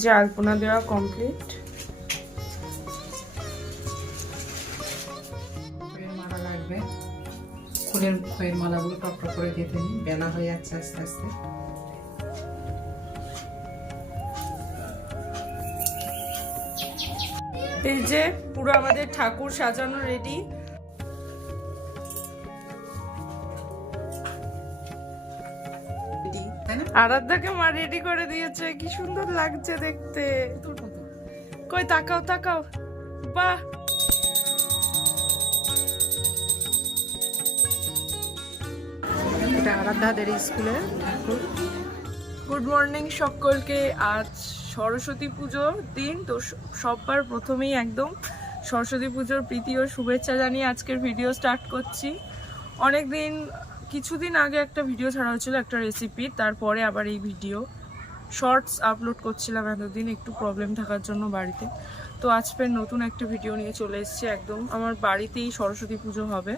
যে আলপনা দেওয়া কমপ্লিট মালা লাগবে। ফুলের খয়ের মালাগুলো টপ টপ করে গেঁথে নিই বেলা হয়ে যাচ্ছে আস্তে আস্তে। এই যে পুরো আমাদের ঠাকুর সাজানো রেডি তাই না? আরাধ্যাকে মা রেডি করে দিয়েছে কি সুন্দর লাগছে দেখতে। কই তাকাও তাকাও। বাহ! এটা আরাধ্যাদের ঠাকুর। গুড মর্নিং সকলকে। আজ সরস্বতী পুজোর দিন তো স- সবার প্রথমেই একদম সরস্বতী পুজোর প্রীতি ও শুভেচ্ছা জানিয়ে আজকের ভিডিও স্টার্ট করছি। অনেক দিন কিছুদিন আগে একটা ভিডিও ছাড়া হয়েছিল, একটা রেসিপি তারপরে আবার এই ভিডিও শর্টস আপলোড করছিলাম এতদিন, একটু প্রবলেম থাকার জন্য বাড়িতে। তো আজ ফের নতুন একটা ভিডিও নিয়ে চলে এসেছি একদম। আমার বাড়িতেই সরস্বতী পুজো হবে।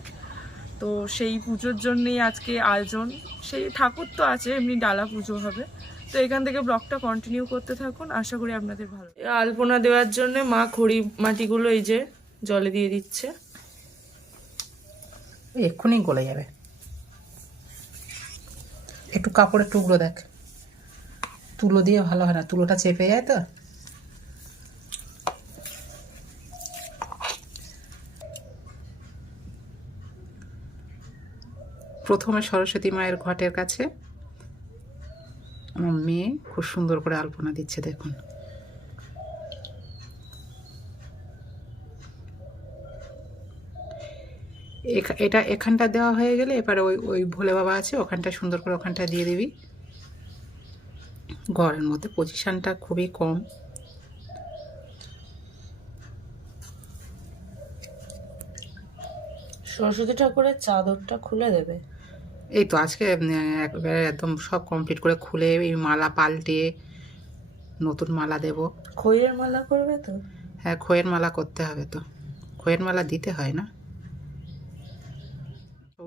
তো সেই পুজোর জন্যই আজকে আয়োজন। সেই ঠাকুর তো আছে, এমনি ডালা পুজো হবে। তো এখান থেকে ব্লগটা কন্টিনিউ করতে থাকুন, আশা করি আপনাদের ভালো আলপনা দেওয়ার জন্য মা খড়ি মাটিগুলো এই যে জলে দিয়ে দিচ্ছে। এক্ষুনি গলে যাবে। একটু কাপড়ের টুকরো দেখ। তুলো দিয়ে ভালো হয় না, তুলোটা চেপে যায় তো। প্রথমে সরস্বতী মায়ের ঘটের কাছে। আমার মেয়ে খুব সুন্দর করে আলপনা দিচ্ছে দেখুন। এটা এখানটা দেওয়া হয়ে গেলে এবারে ওই ওই ভোলে বাবা আছে ওখানটা সুন্দর করে ওখানটা দিয়ে দিবি। ঘরের মধ্যে পজিশানটা খুবই কম। সরস্বতী ঠাকুরের চাদরটা খুলে দেবে? এই তো আজকে একবারে একদম সব কমপ্লিট করে খুলে এই মালা পাল্টিয়ে নতুন মালা দেব। খইয়ের মালা করবে তো? হ্যাঁ খয়ের মালা করতে হবে তো। খয়ের মালা দিতে হয় না?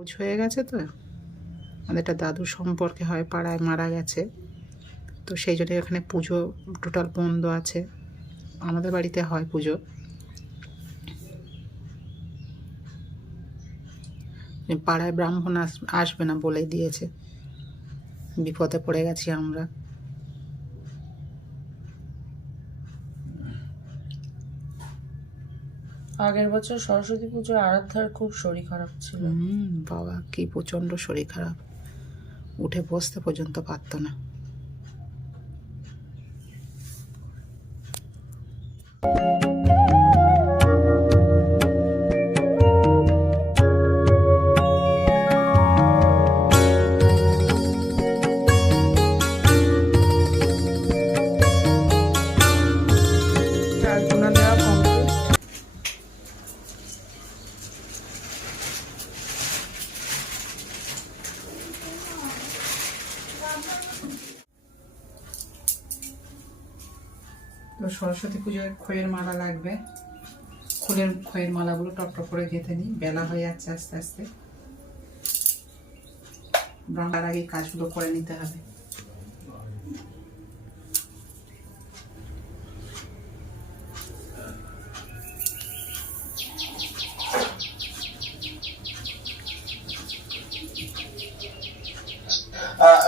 সবুজ হয়ে গেছে তো। আমাদের একটা দাদু সম্পর্কে হয়, পাড়ায় মারা গেছে। তো সেই জন্য এখানে পুজো টোটাল বন্ধ আছে। আমাদের বাড়িতে হয় পুজো। পাড়ায় ব্রাহ্মণ আস- আসবে না বলে দিয়েছে। বিপদে পড়ে গেছি আমরা। আগের বছর সরস্বতী পুজোর আরাধ্যার খুব শরীর খারাপ ছিল। বাবা, কি প্রচণ্ড শরীর খারাপ। উঠে বসতে পর্যন্ত পারতো না। সরস্বতী পুজোয় খয়ের মালা লাগবে। ফুলের খয়ের মালাগুলো টপ টপ করে গেঁথে নিই। বেলা হয়ে যাচ্ছে আস্তে আস্তে। ব্রহ্মার আগে কাজগুলো করে নিতে হবে।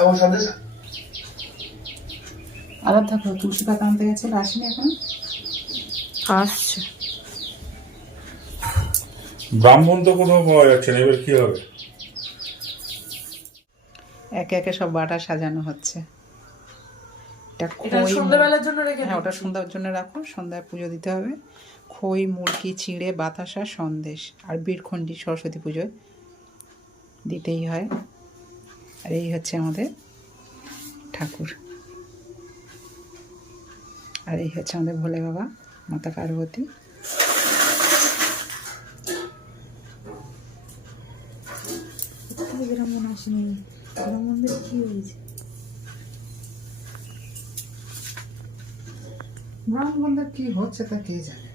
এবং সন্দেশ আরাধ্যা তো তুলসী পাতা আনতে গেছিল আসেনি এখন? আসছে। ব্রাহ্মণ তো কোথাও পাওয়া যাচ্ছে না এবার কি হবে? একে একে সব বাটা সাজানো হচ্ছে। এটা খই সন্ধ্যাবেলার জন্য রেখে হ্যাঁ ওটা সন্ধ্যার জন্য রাখো সন্ধ্যায় পুজো দিতে হবে। খই মুরগি চিড়ে বাতাসা সন্দেশ আর বীরখণ্ডী সরস্বতী পুজোয় দিতেই হয়। আর এই হচ্ছে আমাদের ঠাকুর। আর এই হচ্ছে আমাদের ভোলে বাবা, মাতা পার্বতী। ব্রাহ্মণ আসেনি? হয়েছে? হচ্ছে তা কে জানে?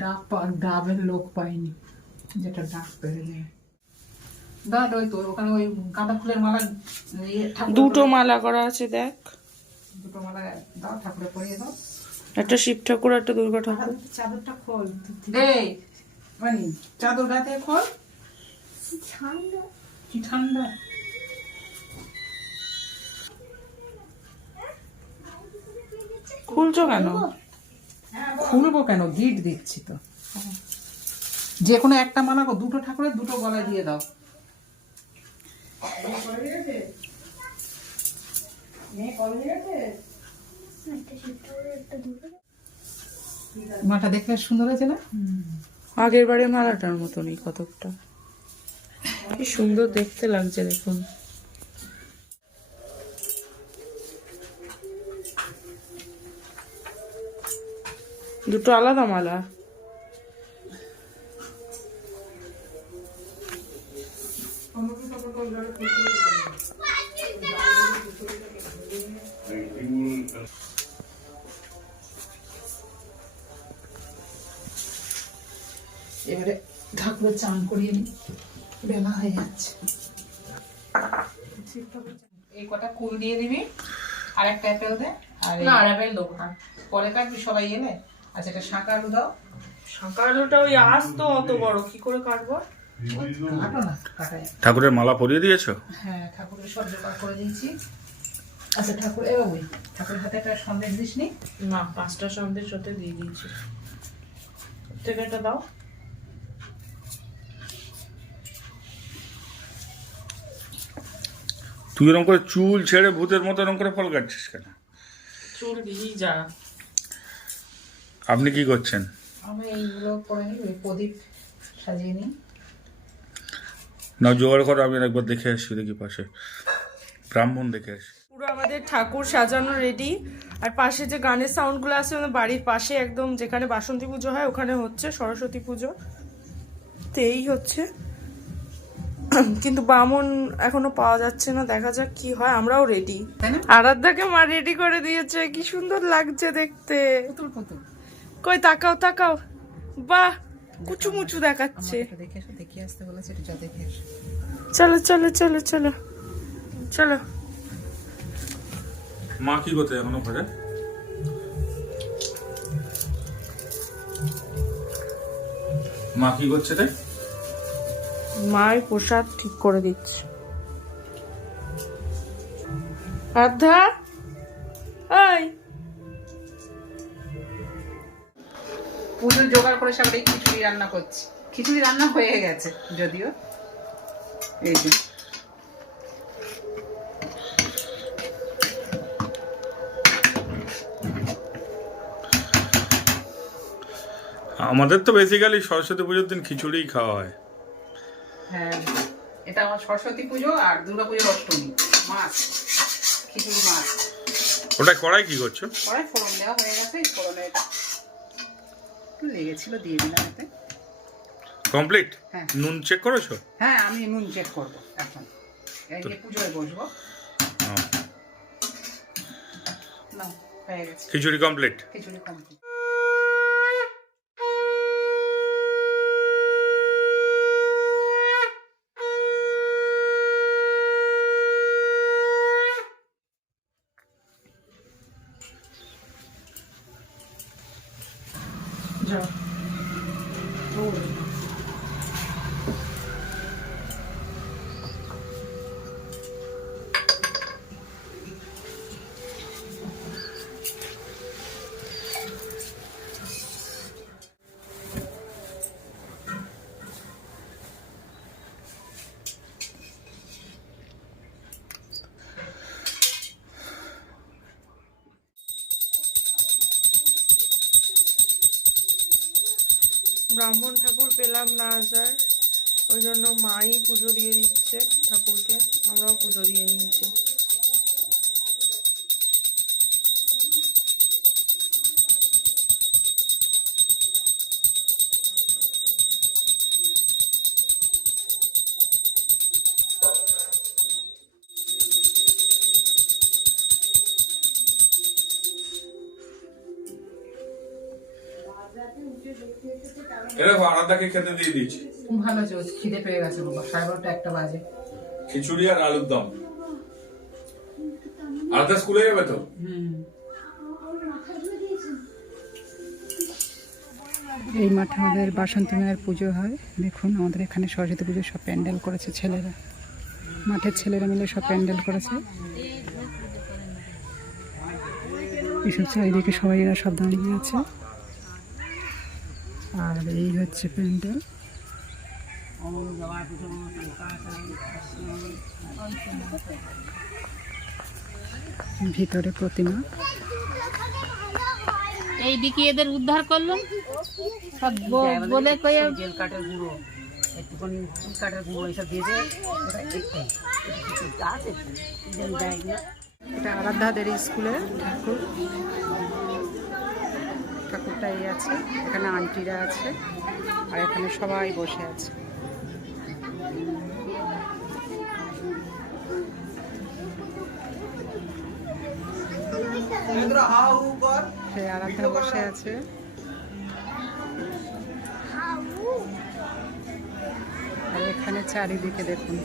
ডাক ডাবের লোক পাইনি, যেটা ডাক পেরে নেয়। দাঁড়া ওই তো ওখানে ওই গাঁদা ফুলের মালা দুটো মালা করা আছে দেখ। দুটো মালা দাও ঠাকুরে পরিয়ে দাও। একটা শিব ঠাকুর একটা দুর্গা ঠাকুর। চাদরটা খোল এই মানে চাদর গাতে খোল। কি ঠান্ডা। খুলছো কেন? খুলবো? কেন? গিট দিচ্ছি তো। যে কোনো একটা মালা গো, দুটো ঠাকুরের দুটো গলায় দিয়ে দাও। মাটা দেখলে সুন্দর আছে না? আগের বারে মালাটার মতনই কতকটা। কি সুন্দর দেখতে লাগছে দেখুন। দুটো আলাদা মালা। এবারে ঠাকুরের চান করিয়ে নি বেলা হয়ে যাচ্ছে। এই কটা কুল দিয়ে দিবি আর একটা অ্যাপেল দে আর না আর অ্যাপেল দেবো না। পরে কাটবি সবাই এনে আচ্ছা এটা শাঁকা আলু দাও। সকালটা ওই আস তো অত বড় কি করে কাটবো। ঠাকুরের মালা পরিয়ে দিয়েছ? হ্যাঁ ঠাকুরের সব জোগাড় করে দিয়েছি। আচ্ছা ঠাকুর এ ঠাকুরের হাতে একটা সন্দেশ দিস নি না পাঁচটা সন্দেশ ওতে দিয়ে দিয়েছি। দাও। তুই এরকম করে চুল ছেড়ে ভূতের মতো এরকম করে ফল কাটছিস কেন? চুল যা। আপনি কি করছেন? আমি এইগুলো করে নিই ওই প্রদীপ সাজিয়ে নিই। না জোগাড় করো আমি একবার দেখে আসি দেখি পাশে। ব্রাহ্মণ দেখে আসি পুরো আমাদের ঠাকুর সাজানো রেডি আর পাশে যে গানের সাউন্ডগুলো আছে বাড়ির পাশে একদম যেখানে বাসন্তী পুজো হয় ওখানে হচ্ছে সরস্বতী পুজো। তো এই হচ্ছে। কিন্তু বামন এখনও পাওয়া যাচ্ছে না দেখা যাক কি হয় আমরাও রেডি আরাধ্যাকে মা রেডি করে দিয়েছে কি সুন্দর লাগছে দেখতে। কই তাকাও তাকাও। বাহ কুচু মুচু দেখাচ্ছে দেখিয়ে আসতে বলেছে একটু যা দেখে এসো চলো চলো চলো চলো। চলো। মা কি করতে এখনও ঘরে? মা কি করছে রে? মায়ের প্রসাদ ঠিক করে দিচ্ছে। আধ্যা এই। পুজোর জোগাড় করে সব এই খিচুড়ি রান্না করছি। খিচুড়ি রান্না হয়ে গেছে যদিও। এই যে। আমাদের তো বেসিক্যালি সরস্বতী পুজোর দিন খিচুড়িই খাওয়া হয়। হ্যাঁ এটা আমার সরস্বতী পুজো আর দুর্গা পুজোর অষ্টমী। মাছ খিচুড়ি মাছ। ওটা কড়াই কি করছ? কড়াই ফোড়ন দেওয়া হয়ে গেছে ফোড়নের একটু লেগেছিল দিয়ে দিলাম এতে। কমপ্লিট হ্যাঁ। নুন চেক করেছ? হ্যাঁ আমি নুন চেক করব এখন। এই যে পুজোয় বসবো। না হয়ে গেছে। খিচুড়ি কমপ্লিট খিচুড়ি কমপ্লিট ব্রাহ্মণ ঠাকুর পেলাম না আসার। ওই জন্য মাই পুজো দিয়ে দিচ্ছে ঠাকুরকে। আমরাও পুজো দিয়ে নিয়েছি। খেতে দিয়ে দিয়েছি। ভালো চলছে খিদে পেয়ে গেছে বাবা সাড়ে বারোটা একটা বাজে। খিচুড়ি আর আলুর দম। আলাদা স্কুলে যাবে তো? এই মাঠে আমাদের বাসন্তী মায়ের পুজো হয়। দেখুন আমাদের এখানে সরস্বতী পুজো সব প্যান্ডেল করেছে ছেলেরা। মাঠের ছেলেরা মিলে সব প্যান্ডেল করেছে। এসব চারিদিকে সবাই এরা সব দাঁড়িয়ে আছে আর এই হচ্ছে প্যান্ডেল। ভিতরে প্রতিমা। এইদিকে এদের উদ্ধার করল? সব বলে কয়ে জেল কাঠের গুঁড়ো। একটুখানি ফুল কাঠের গুঁড়ো এইসব দিয়ে এটা আরাধ্যাদের স্কুলের ঠাকুর। ঠাকুরটা এই আছে এখানে আন্টিরা আছে আর এখানে সবাই বসে আছে। সে আরাধ্যা বসে আছে। আর এখানে চারিদিকে দেখুন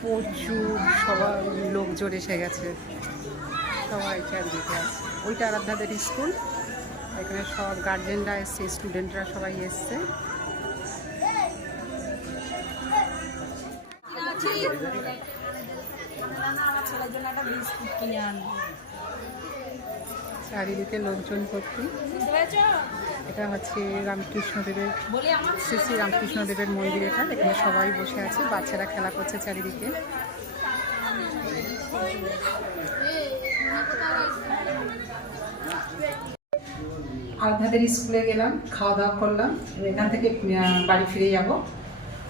প্রচুর সবাই লোকজন এসে গেছে। সবাই চারিদিকে আছে। ওইটা আরাধ্যাদের স্কুল? এখানে সব গার্জেনরা এসছে স্টুডেন্টরা সবাই এসছে। চারিদিকে লোকজন ভর্তি। এটা হচ্ছে রামকৃষ্ণদেবের শ্রী শ্রী রামকৃষ্ণদেবের মন্দির এটা, এখানে সবাই বসে আছে, বাচ্চারা খেলা করছে চারিদিকে। আরাধ্যাদের স্কুলে গেলাম খাওয়া দাওয়া করলাম এখান থেকে বাড়ি ফিরে যাব।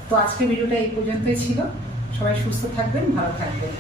তো আজকে ভিডিওটা এই পর্যন্তই ছিল। সবাই সুস্থ থাকবেন, ভালো থাকবেন।